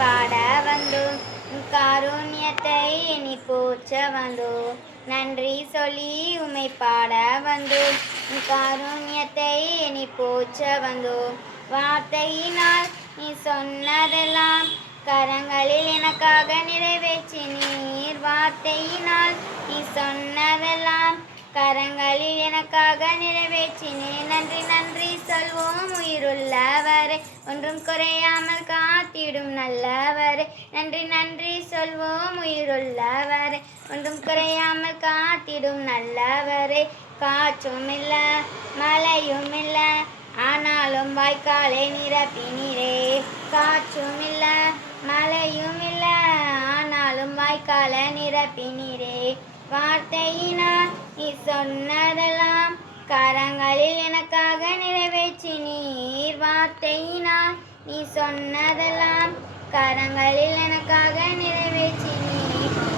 பாட ಬಂದು காருண்யத்தை இனி போச்ச வந்தோ. நன்றி சொல்லி உமை பாட வந்தோ காருண்யத்தை இனி போச்ச வந்தோ. வார்த்தையினால் நீ சொன்னதெல்லாம் கரங்களில் எனக்காக நிறைவேற்றி நீர். வார்த்தையினால் நீ சொன்னதெல்லாம் கரங்களில் எனக்காக நிறைவேற்றி நன்றி நன்றி சொல்வோம் உயிருள்ளவர். ஒன்றும் குறையாமல் காத்திடும் நல்லவரே. நன்றி நன்றி சொல்வோம் உயிருள்ளவரே. ஒன்றும் குறையாமல் காத்திடும் நல்லவரே. காற்றும் இல்ல மழையும் இல்ல ஆனாலும் வாய்க்காலை நிரப்பினீரே. காற்றும் இல்ல மழையும் இல்ல ஆனாலும் வாய்க்காலை நிரப்பினீரே. வார்த்தையினால் நீ சொன்னதெல்லாம் கரங்களில் எனக்காக நிறைவேற்றினீர். வார்த்தையினால் நீ சொன்னதெல்லாம் கரங்களில் எனக்காக நிறைவேற்றி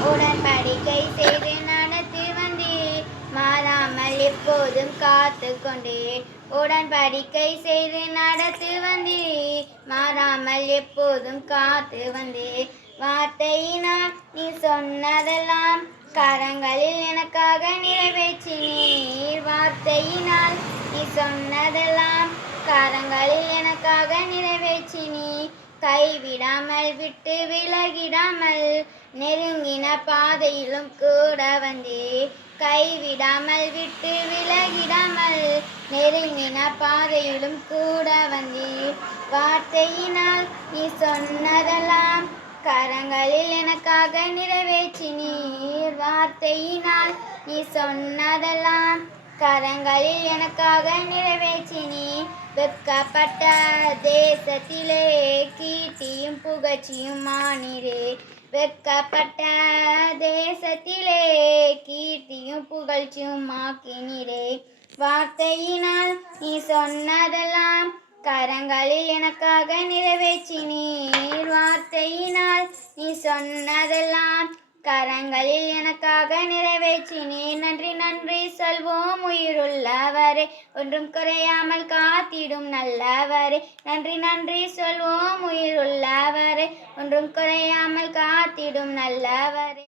உடன்படிக்கை செய்து நடத்தி வந்தீர் மாறாமல் எப்போதும் காத்து கொண்டீர் உடன்படிக்கை செய்து நடத்தி வந்தீர் மாறாமல் எப்போதும் காத்து வந்தீர் வார்த்தையினால் நீ சொன்னதெல்லாம் கரங்களில் எனக்காக நிறைவேற்றி நீர் வார்த்தையினால் நீ சொன்னதெல்லாம் கரங்களில் எனக்காக நிறைவேற்றி நீ கைவிடாமல் விட்டு விலகிடாமல் நெருங்கின பாதையிலும் கூட வந்தே. கைவிடாமல் விட்டு விலகிடாமல் நெருங்கின பாதையிலும் கூட வந்தே. வார்த்தையினால் நீ சொன்னதெல்லாம் கரங்களில் எனக்காக நிறைவேற்றி நீர் வார்த்தையினால் நீ சொன்னதெல்லாம் கரங்களில் எனக்காக நிறைவேற்றி நீ வெட்கப்பட்ட தேசத்திலே கீர்த்தியும் புகழ்ச்சியும் மானிரே. வெட்கப்பட்ட தேசத்திலே கீர்த்தியும் புகழ்ச்சியும் மாக்கினிரே வார்த்தையினால் நீ சொன்னதெல்லாம் கரங்களில் எனக்காக நிறைவேற்றி நீர் வார்த்தையினால் நீ சொன்னதெல்லாம் கரங்களில் எனக்காக நிறைவேற்றினேன் நன்றி நன்றி சொல்வோம் உயிருள்ள நல்லவரே ஒன்றும் குறையாமல் காத்திடும் நல்லவரே. நன்றி நன்றி சொல்வோம் உயிர் உள்ளவரே. ஒன்றும் குறையாமல் காத்திடும் நல்லவரே.